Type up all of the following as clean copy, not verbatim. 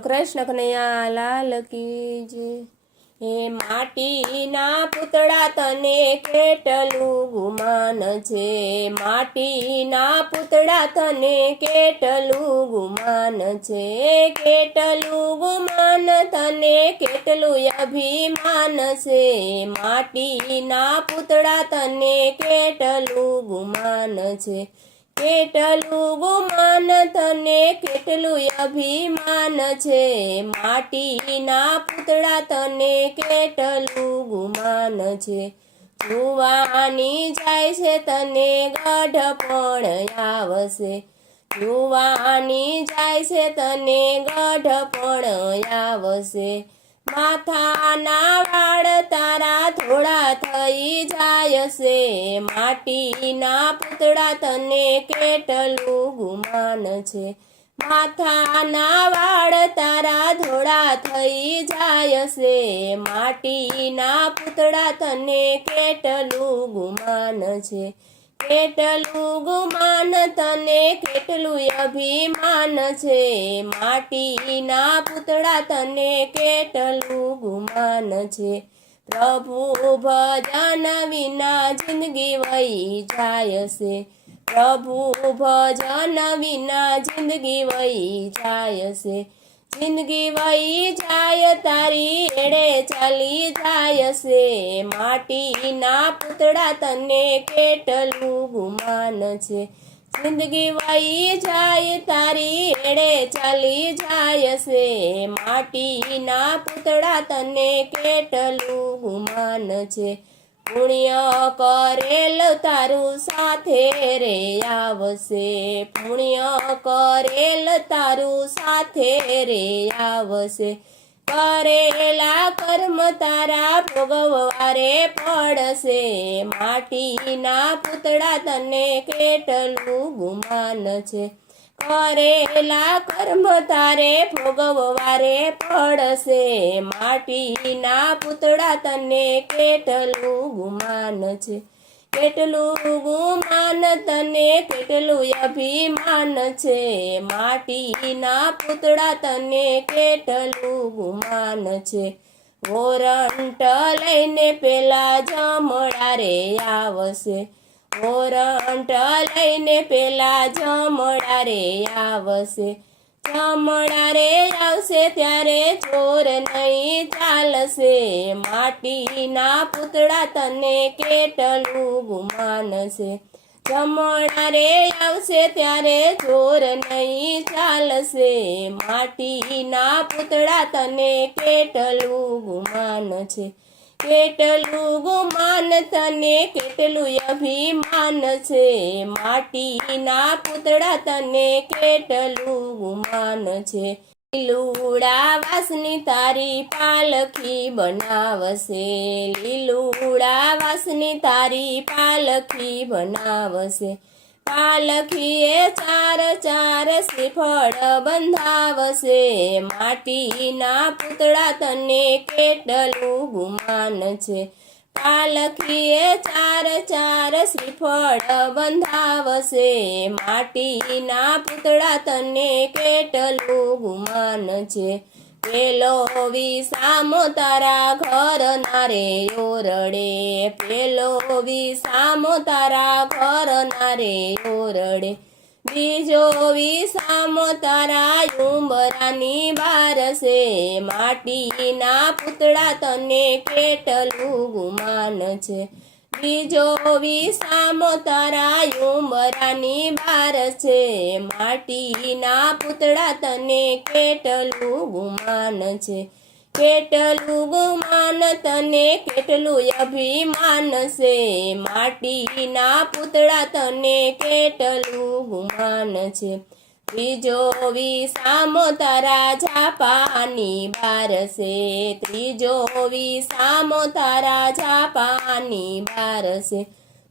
કૃષ્ણ કનૈયા લાલ કી જય। હે માટીના પૂતળા તને કેટલું ગુમાન છે, માટીના પૂતળા તને કેટલું ગુમાન છે, કેટલું ગુમાન તને કેટલું અભિમાન છે, માટીના પૂતળા તને કેટલું ગુમાન છે, કેટલું ગુમાન તને કેટલું અભિમાન છે, માટીના પૂતળા તને કેટલું ગુમાન છે, જુવાની જાય છે તને ગઢપણ આવશે, જુવાની જાય છે તને ગઢપણ આવશે, માથાના વાળ તારા ધોળા થઈ જાય છે, માટીના પૂતળા તને કેટલું ગુમાન છે, માથાના વાળ તારા ધોળા થઈ જાય છે, માટીના પૂતળા તને કેટલું ગુમાન છે, કેટલું ગુમાન તને કેટલું અભિમાન છે, માટીના પૂતળા તને કેટલું ગુમાન છે, પ્રભુ ભજન વિના જિંદગી વહી જાય છે, પ્રભુ ભજન વિના જિંદગી વહી જાય છે, જિંદગી વહી જાય તારી એડે ચાલી જાય છે, માટીના પૂતળા તને કેટલું ગુમાન છે, જિંદગી વહી જાય તારી એડે ચાલી જાય છે, માટીના પૂતળા તને કેટલું ગુમાન છે, પુણ્ય કરેલ તારું સાથે રે આવશે, પુણ્ય કરેલ તારું સાથે રે આવશે, કરેલા કર્મ તારા ભોગવવારે પડશે, માટીના પૂતળા તને કેટલું ગુમાન છે, કરેલા કર્મ તારે ભોગવવારે પડશે, માટીના પૂતળા તને કેટલું ગુમાન છે, કેટલું ગુમાન તને કેટલું અભિમાન છે, માટીના પૂતળા તને કેટલું ગુમાન છે, વોરંટ લઈને પેલા જમણા રે આવશે, વોરંટ લઈને પેલા જમણા રે આવશે, જમણા રે આવશે ત્યારે ચોર નહીં ચાલશે, માટીના પૂતળા તને કેટલું ગુમાન છે, જમણા રે આવશે ત્યારે ચોર નહીં ચાલશે, માટીના પૂતળા તને કેટલું ગુમાન છે, કેટલું ગુમાન તને કેટલું અભિમાન છે, માટીના પૂતળા તને કેટલું ગુમાન છે, લીલુડા વાસની તારી પાલખી બનાવશે, લીલુડા વાસની તારી પાલખી બનાવશે, પાલખીએ ચાર ચાર શ્રીફળ બંધાવશે, માટીના પૂતળા તને કેટલું ગુમાન છે, પાલખીએ ચાર ચાર શ્રીફળ બંધાવશે, માટીના પૂતળા તને કેટલું ગુમાન છે, પેલો વિસામો તારા ઘર ના રે ઓરડે, પેલો વિસામો તારા ઘર ના રે ઓરડે, બીજો વિસામો તારા ઉંબરાની બાર છે, માટીના પૂતળા તને કેટલું ગુમાન છે, બીજો વિસામો તારા ઉંબરાની બાર છે, માટીના પૂતળા તને કેટલું ગુમાન છે, કેટલું ગુમાન તને કેટલું અભિમાન છે, માટીના પૂતળા તને કેટલું ગુમાન છે, ત્રીજો વિસામો તારા ઝાપાની બાર છે, ત્રીજો વિસામો તારા ઝાપાની બાર છે,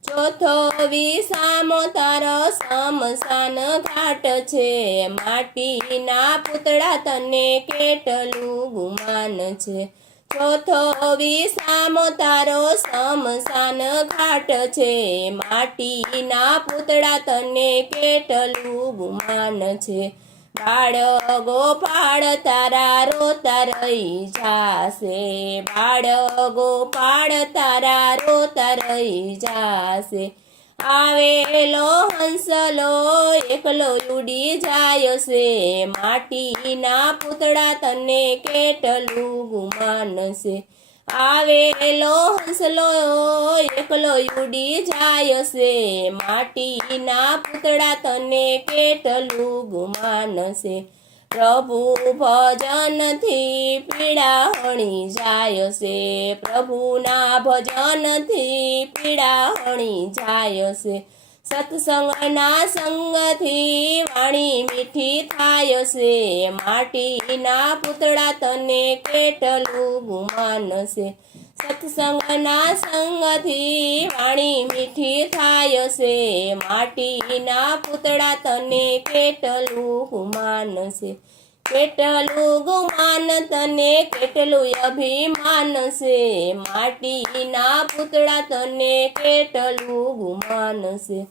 ચોથો વિસામો તારો શમશાન ઘાટ છે, માટીના પૂતળા તને કેટલું ગુમાન છે, ચોથો વિસામો તારો શમશાન ઘાટ છે, માટીના પૂતળા તને કેટલું ગુમાન છે, બાળ ગોપાળ તારા રોતા રહી જાશે, બાળ ગોપાળ તારા રોતા રહી જાશે. આવેલો હંસલો એકલો ઉડી જાય છે, માટીના પૂતળા તને કેટલું ગુમાન છે. આવેલો હંસલો એકલો ઉડી જાય છે, માટીના પૂતળા તને કેટલું ગુમાન છે. પ્રભુ ભજનથી પીડા હણી જાય છે, પ્રભુના ભજનથી પીડા હણી જાય છે. સત્સંગના સંગથી વાણી મીઠી થાય છે, માટીના પૂતળા તને કેટલું ગુમાન છે. સત્સંગના સંગથી વાણી મીઠી થાય છે, માટીના પૂતળા તને કેટલું ગુમાન છે. કેટલું ગુમાન તને કેટલું અભિમાન છે, માટીના પૂતળા તને કેટલું ગુમાન છે.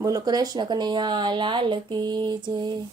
બોલો કૃષ્ણ કનૈયા લાલ કી જય.